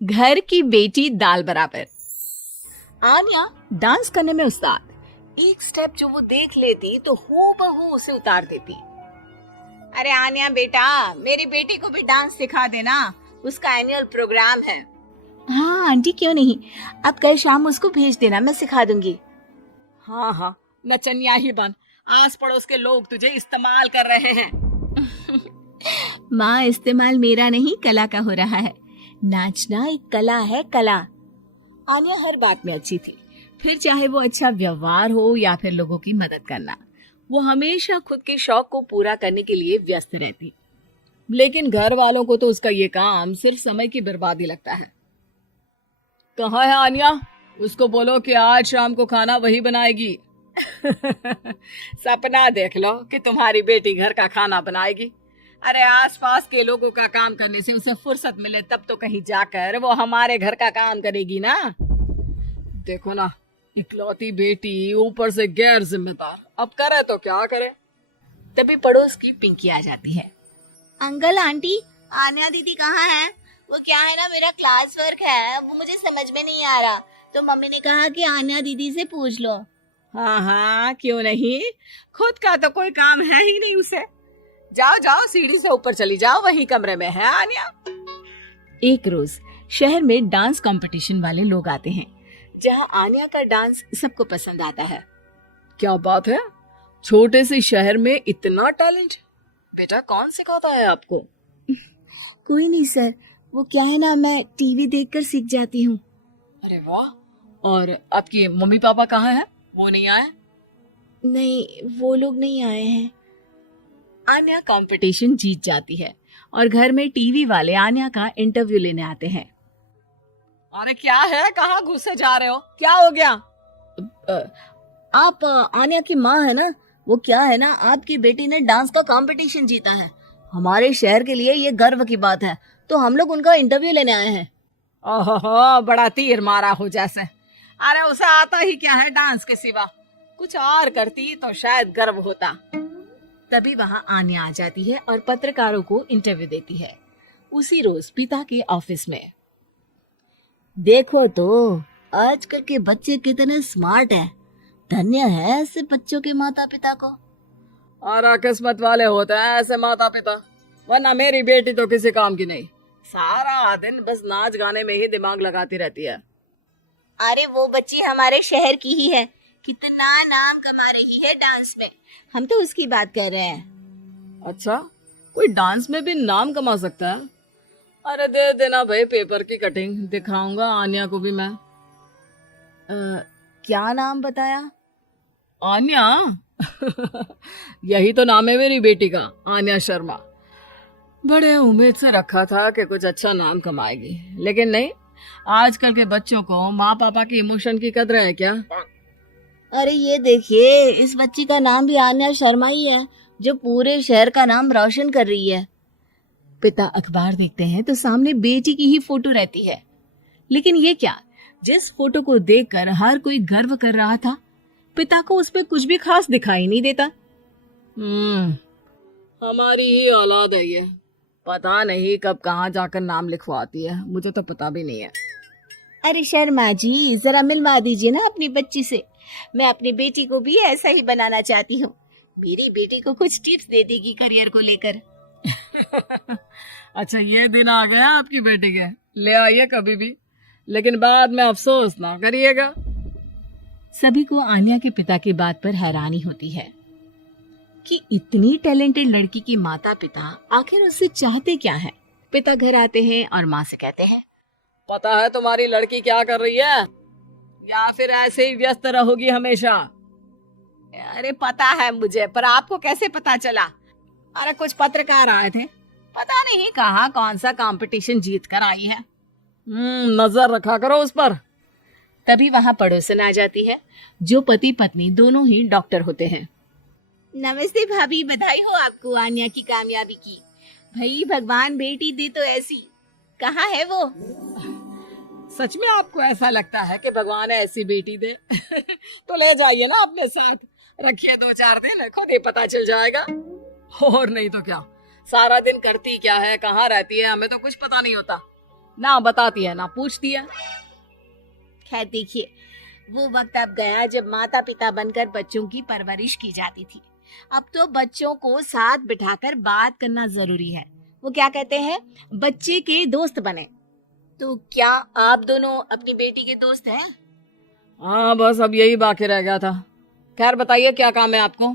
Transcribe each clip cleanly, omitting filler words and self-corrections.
घर की बेटी दाल बराबर। आन्या डांस करने में उस्ताद। एक स्टेप जो वो देख लेती तो हूबहू उसे उतार देती। अरे आन्या बेटा, मेरी बेटी को भी डांस सिखा देना, उसका एनुअल प्रोग्राम है। हाँ आंटी, क्यों नहीं, अब कल शाम उसको भेज देना, मैं सिखा दूंगी। हाँ हाँ, नचनिया ही बन, आस पड़ोस के लोग तुझे इस्तेमाल कर रहे हैं। माँ, इस्तेमाल मेरा नहीं कला का हो रहा है। नाचना एक कला है, कला। आन्या हर बात में अच्छी थी, फिर चाहे वो अच्छा व्यवहार हो या फिर लोगों की मदद करना, वो हमेशा खुद के शौक को पूरा करने के लिए व्यस्त रहती। लेकिन घर वालों को तो उसका ये काम सिर्फ समय की बर्बादी लगता है। कहाँ है आन्या? उसको बोलो कि आज शाम को खाना वही बनाएगी। सपना देख लो कि तुम्हारी बेटी घर का खाना बनाएगी। अरे आसपास के लोगों का काम करने से उसे फुर्सत मिले तब तो कहीं जाकर वो हमारे घर का काम करेगी ना। देखो ना, इकलौती बेटी, ऊपर से गैर जिम्मेदार, अब करे तो क्या करे। तभी पड़ोस की पिंकी आ जाती है। अंकल आंटी, आन्या दीदी कहाँ है? वो क्या है ना, मेरा क्लास वर्क है, वो मुझे समझ में नहीं आ रहा, तो मम्मी ने कहा कि आन्या दीदी से पूछ लो। हाँ हाँ, क्यों नहीं, खुद का तो कोई काम है ही नहीं उसे। जाओ जाओ, सीढ़ी से ऊपर चली जाओ, वही कमरे में है आन्या। एक रोज शहर में डांस कंपटीशन वाले लोग आते हैं, जहां आन्या का डांस सबको पसंद आता है। क्या बात है, छोटे से शहर में इतना टैलेंट? बेटा कौन सिखाता है आपको? कोई नहीं सर, वो क्या है ना, मैं टीवी देखकर सीख जाती हूँ। अरे वाह, और आपकी मम्मी पापा कहाँ हैं? वो नहीं आए? नहीं, वो लोग नहीं आए हैं। आन्या कंपटीशन जीत जाती है और घर में टीवी वाले आन्या का इंटरव्यू लेने आते हैं। अरे क्या है, कहाँ घुसे जा रहे हो, क्या हो गया? आप आन्या की माँ है ना? वो क्या है ना, आपकी बेटी ने डांस का कंपटीशन जीता है, हमारे शहर के लिए ये गर्व की बात है, तो हम लोग उनका इंटरव्यू लेने आए हैं। ओहो, बड़ा तीर मारा हो जैसे। अरे उसे आता ही क्या है डांस के सिवा, कुछ और करती तो शायद गर्व होता। तभी वहां आन्या आ जाती है और पत्रकारों को इंटरव्यू देती है। उसी रोज पिता के ऑफिस में। देखो तो, आजकल के बच्चे कितने स्मार्ट हैं, धन्य है ऐसे बच्चों के माता पिता को। और किस्मत वाले होते हैं ऐसे माता पिता, वरना मेरी बेटी तो किसी काम की नहीं, सारा दिन बस नाच गाने में ही दिमाग लगाती रहती है। अरे वो बच्ची हमारे शहर की ही है, कितना नाम कमा रही है डांस में, हम तो उसकी बात कर रहे हैं। अच्छा, कोई डांस में भी नाम कमा सकता है? अरे दे देना भाई पेपर की कटिंग, दिखाऊंगा आन्या को भी मैं। क्या नाम बताया? आन्या? यही तो नाम है मेरी बेटी का, आन्या शर्मा। बड़े उम्मीद से रखा था कि कुछ अच्छा नाम कमाएगी, लेकिन नहीं, आजकल के बच्चों को माँ पापा की इमोशन की कदर है क्या? अरे ये देखिए, इस बच्ची का नाम भी आन्या शर्मा ही है, जो पूरे शहर का नाम रोशन कर रही है। पिता अखबार देखते हैं तो सामने बेटी की ही फोटो रहती है, लेकिन ये क्या, जिस फोटो को देखकर हर कोई गर्व कर रहा था, पिता को उस पे कुछ भी खास दिखाई नहीं देता। हमारी ही औलाद है ये, पता नहीं कब कहाँ जाकर नाम लिखवाती है, मुझे तो पता भी नहीं है। अरे शर्मा जी, जरा मिलवा दीजिए ना अपनी बच्ची से, मैं अपनी बेटी को भी ऐसा ही बनाना चाहती हूँ, मेरी बेटी को कुछ टिप्स दे देगी करियर को लेकर। अच्छा, ये दिन आ गया आपकी बेटी के, ले आइए कभी भी, लेकिन बाद में अफसोस ना करिएगा। सभी को आन्या के पिता की बात पर हैरानी होती है कि इतनी टैलेंटेड लड़की की माता पिता आखिर उससे चाहते क्या है। पिता घर आते हैं और माँ से कहते हैं, पता है तुम्हारी लड़की क्या कर रही है, या फिर ऐसे ही व्यस्त रहोगी हमेशा? अरे पता है मुझे, पर आपको कैसे पता चला? अरे कुछ पत्रकार आए थे, पता नहीं कहाँ कौन सा कंपटीशन जीत कर आई है। नजर रखा करो उस पर। तभी वहां पड़ोसन आ जाती है, जो पति पत्नी दोनों ही डॉक्टर होते हैं। नमस्ते भाभी, बधाई हो आपको आन्या की कामयाबी की। भाई भगवान बेटी दे तो ऐसी, कहाँ है वो? सच में आपको ऐसा लगता है कि भगवान ऐसी बेटी दे? तो ले जाइए ना अपने साथ, रखिए 2-4 दिन, खुद ही पता चल जाएगा। और नहीं तो क्या, सारा दिन करती क्या है, कहाँ रहती है, हमें तो कुछ पता नहीं होता। ना बताती है ना पूछती है। खैर देखिए, वो वक्त अब गया जब माता पिता बनकर बच्चों की परवरिश की जाती थी। अब तो बच्चों को साथ बिठाकर बात करना जरूरी है। वो क्या कहते हैं, बच्चे के दोस्त बने। तो क्या आप दोनों अपनी बेटी के दोस्त हैं? हाँ बस अब यही बाकी रह गया था। खैर बताइए क्या काम है आपको?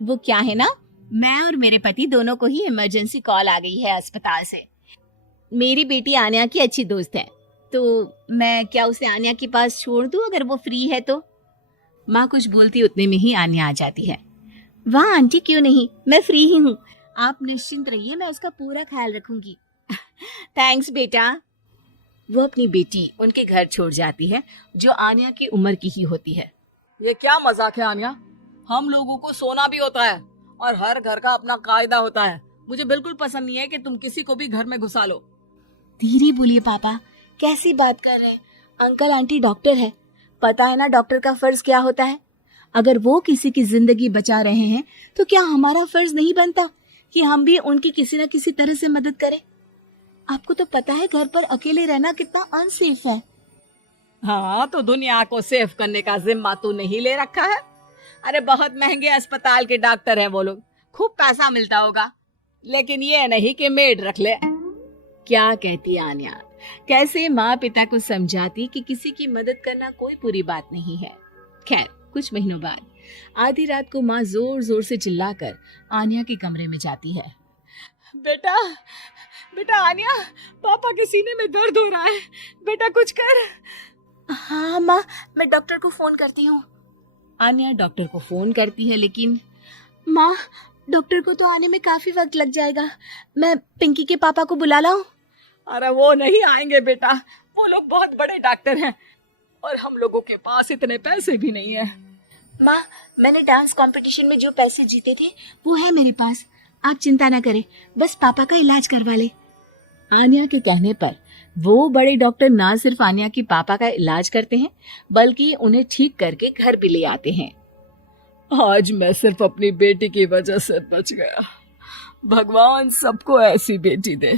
वो क्या है ना, मैं और मेरे पति दोनों को ही इमरजेंसी कॉल आ गई है अस्पताल से। मेरी बेटी आन्या की अच्छी दोस्त है, तो मैं क्या उसे आन्या के पास छोड़ दूं अगर वो फ्री है तो? माँ कुछ बोलती उतने में ही आन्या आ जाती है। वाह आंटी, क्यों नहीं, मैं फ्री ही हूँ, आप निश्चिंत रहिए, मैं उसका पूरा ख्याल रखूंगी। थैंक्स बेटा। वो अपनी बेटी उनके घर छोड़ जाती है, जो आन्या की उम्र की ही होती है। ये क्या मजाक है आन्या? हम लोगों को सोना भी होता है और हर घर का अपना कायदा होता है। मुझे बिल्कुल पसंद नहीं है कि तुम किसी को भी घर में घुसा लो। धीरे बोलिए पापा, कैसी बात कर रहे हैं? अंकल आंटी डॉक्टर है, पता है ना डॉक्टर का फर्ज क्या होता है। अगर वो किसी की जिंदगी बचा रहे हैं तो क्या हमारा फर्ज नहीं बनता कि हम भी उनकी किसी न किसी तरह से मदद करें? आपको तो पता है घर पर अकेले रहना कितना अनसेफ है। हाँ तो दुनिया को सेफ करने का जिम्मा तू नहीं ले रखा है? अरे बहुत महंगे अस्पताल के डॉक्टर हैं वो लोग, खूब पैसा मिलता होगा, लेकिन ये नहीं कि मेड रख ले। क्या कहती आन्या, कैसे माँ पिता को समझाती कि किसी की मदद करना कोई बुरी बात नहीं है। खैर कुछ महीनों बाद आधी रात को माँ जोर जोर से चिल्लाकर आन्या के कमरे में जाती है। बेटा बेटा आन्या, पापा के सीने में दर्द हो रहा है, बेटा कुछ कर। हाँ माँ, मैं डॉक्टर को फोन करती हूँ। आन्या डॉक्टर को फोन करती है, लेकिन माँ डॉक्टर को तो आने में काफी वक्त लग जाएगा, मैं पिंकी के पापा को बुला लाऊं? अरे वो नहीं आएंगे बेटा, वो लोग बहुत बड़े डॉक्टर हैं और हम लोगों के पास इतने पैसे भी नहीं है। माँ मैंने डांस कंपटीशन में जो पैसे जीते थे वो है मेरे पास, आप चिंता ना करें, बस पापा का इलाज करवा ले। आन्या के कहने पर वो बड़े डॉक्टर ना सिर्फ आन्या के पापा का इलाज करते हैं बल्कि उन्हें ठीक करके घर भी ले आते हैं। आज मैं सिर्फ अपनी बेटी की वजह से बच गया। भगवान सबको ऐसी बेटी दे।